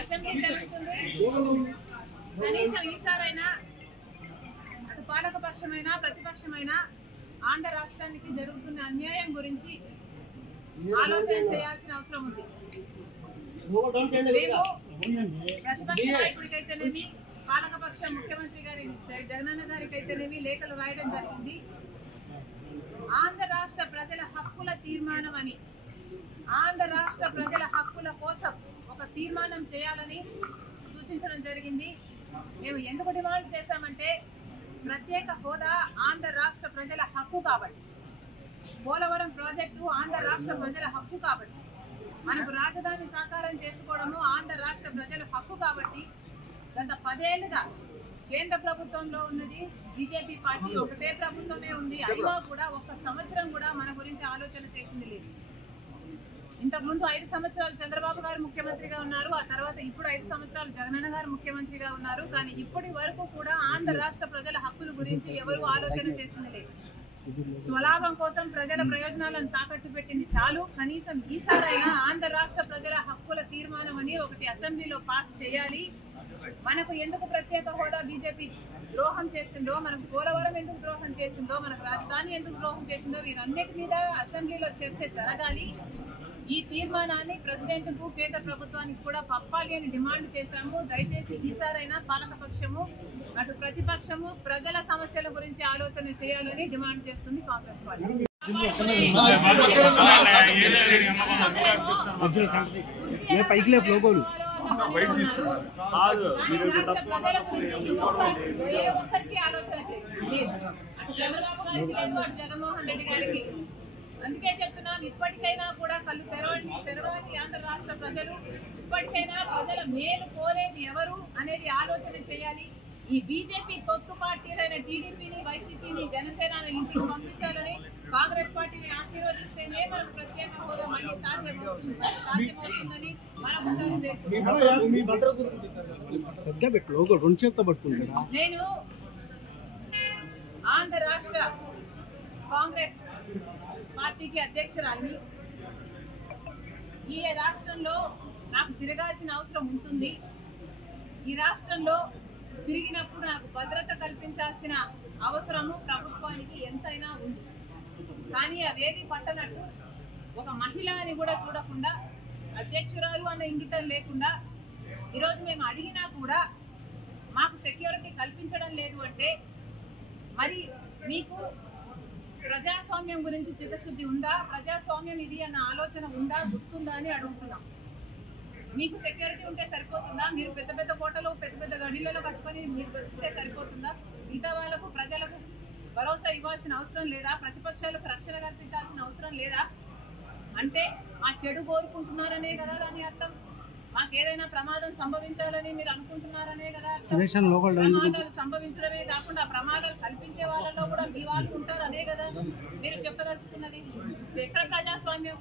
Assembly జరుగుతుంది. కనీసం ఈసారైనా అటు పాలకపక్షమైనా ప్రతిపక్షమైనా ఆంధ్ర రాష్ట్రానికి జరుగుతున్న అన్యాయం గురించి ఆలోచన చేయాల్సిన అవసరం ఉంది. ప్రతిపక్ష నాయకుడికైతేనేమి పాలకపక్ష ముఖ్యమంత్రి గారి జగనన్న గారికైతేనేమి లేఖలు రాయడం జరిగింది. ఆంధ్ర రాష్ట్ర ప్రజల హక్కుల తీర్మానం అని, ఆంధ్ర రాష్ట్ర ప్రజల హక్కుల కోసం ఒక తీర్మానం చేయాలని సూచించడం జరిగింది. మేము ఎందుకు డిమాండ్ చేశామంటే ప్రత్యేక హోదా ఆంధ్ర రాష్ట్ర ప్రజల హక్కు కాబట్టి, పోలవరం ప్రాజెక్టు ఆంధ్ర రాష్ట్ర ప్రజల హక్కు కాబట్టి, మనకు రాజధాని సాకారం చేసుకోవడము ఆంధ్ర రాష్ట్ర ప్రజల హక్కు కాబట్టి గత 10 ఏళ్లుగా కేంద్ర ప్రభుత్వంలో ఉన్నది బీజేపీ పార్టీ ఒకటే ప్రభుత్వమే ఉంది. అయినా కూడా ఒక్క సంవత్సరం కూడా మన గురించి ఆలోచన చేసింది లేదు. ఇంతకుముందు 5 సంవత్సరాలు చంద్రబాబు గారు ముఖ్యమంత్రిగా ఉన్నారు. ఆ తర్వాత ఇప్పుడు 5 సంవత్సరాలు జగనన్న గారు ముఖ్యమంత్రిగా ఉన్నారు. కానీ ఇప్పటి వరకు కూడా ఆంధ్ర రాష్ట్ర ప్రజల హక్కుల గురించి ఎవరు ఆలోచన చేసింది లేదు. స్వలాభం కోసం ప్రజల ప్రయోజనాలను తాకట్టు పెట్టింది చాలు. కనీసం ఈసారైనా ఆంధ్ర రాష్ట్ర ప్రజల హక్కుల తీర్మానం అని ఒకటి అసెంబ్లీలో పాస్ చేయాలి. మనకు ఎందుకు ప్రత్యేక హోదా బీజేపీ ద్రోహం చేసిందో, మనకు పోలవరం ఎందుకు ద్రోహం చేసిందో, మనకు రాజధాని ఎందుకు ద్రోహం చేసిందో వీరన్నిటి మీద అసెంబ్లీలో చర్చ జరగాలి. ఈ తీర్మానాన్ని ప్రెసిడెంట్ కు కేంద్ర ప్రభుత్వానికి కూడా పంపాలి అని డిమాండ్ చేశాము. దయచేసి ఈసారైనా పాలకపక్షము అటు ప్రతిపక్షము ప్రజల సమస్యల గురించి ఆలోచన చేయాలని డిమాండ్ చేస్తుంది కాంగ్రెస్ పార్టీ. చంద్రబాబు గారికి లేదు, అటు జగన్మోహన్ రెడ్డి గారికి. అందుకే చెప్తున్నాం, ఇప్పటికైనా కూడా కళ్ళు తెరవాలి ఆంధ్ర రాష్ట్ర ప్రజలు. ఇప్పటికైనా ప్రజల మేలు కోరేది ఎవరు అనేది ఆలోచన చేయాలి. ఈ బీజేపీ తొత్తు పార్టీలైన టీడీపీని, వైసీపీని, జనసేనను ఇంటికి పంపించాలని కాంగ్రెస్ పార్టీని ఆశీర్వదిస్తేనే మనకు ప్రత్యేక హోదా మళ్ళీ సాధ్యమవుతుందని నేను ఆంధ్ర రాష్ట్ర కాంగ్రెస్ పార్టీకి అధ్యక్షురాలిని. ఈ రాష్ట్రంలో నాకు తిరగాల్సిన అవసరం ఉంటుంది. ఈ రాష్ట్రంలో తిరిగినప్పుడు నాకు భద్రత కల్పించాల్సిన అవసరము ప్రభుత్వానికి ఎంతైనా ఉంది. కానీ అవేవి పట్టనట్టు ఒక మహిళ అని కూడా చూడకుండా, అధ్యక్షురాలు అన్న ఇంగితం లేకుండా ఈరోజు మేము అడిగినా కూడా మాకు సెక్యూరిటీ కల్పించడం లేదు అంటే మరి మీకు ప్రజాస్వామ్యం గురించి చిత్తశుద్ధి ఉందా? ప్రజాస్వామ్యం ఇది అన్న ఆలోచన ఉందా, గుర్తుందా అని అడుగుతున్నాం. మీకు సెక్యూరిటీ ఉంటే సరిపోతుందా? మీరు పెద్ద పెద్ద కోటలు, పెద్ద పెద్ద గడిలలో కట్టుకొని మీరు బతికితే సరిపోతుందా? మిగతా వాళ్ళకు, ప్రజలకు భరోసా ఇవ్వాల్సిన అవసరం లేదా? ప్రతిపక్షాలకు రక్షణ కల్పించాల్సిన అవసరం లేదా? అంటే ఆ చెడు కోరుకుంటున్నారనే కదా దాని అర్థం. మాకేదైనా ప్రమాదం సంభవించాలని మీరు అనుకుంటున్నారనే కదా అర్థం. ప్రమాదాలు సంభవించడమే కాకుండా ప్రమాదాలు కల్పించే వాళ్ళలో కూడా మీ వాళ్ళు ఉంటారనే కదా మీరు చెప్పదలుచుకున్నది. ఎక్కడ ప్రజాస్వామ్యం?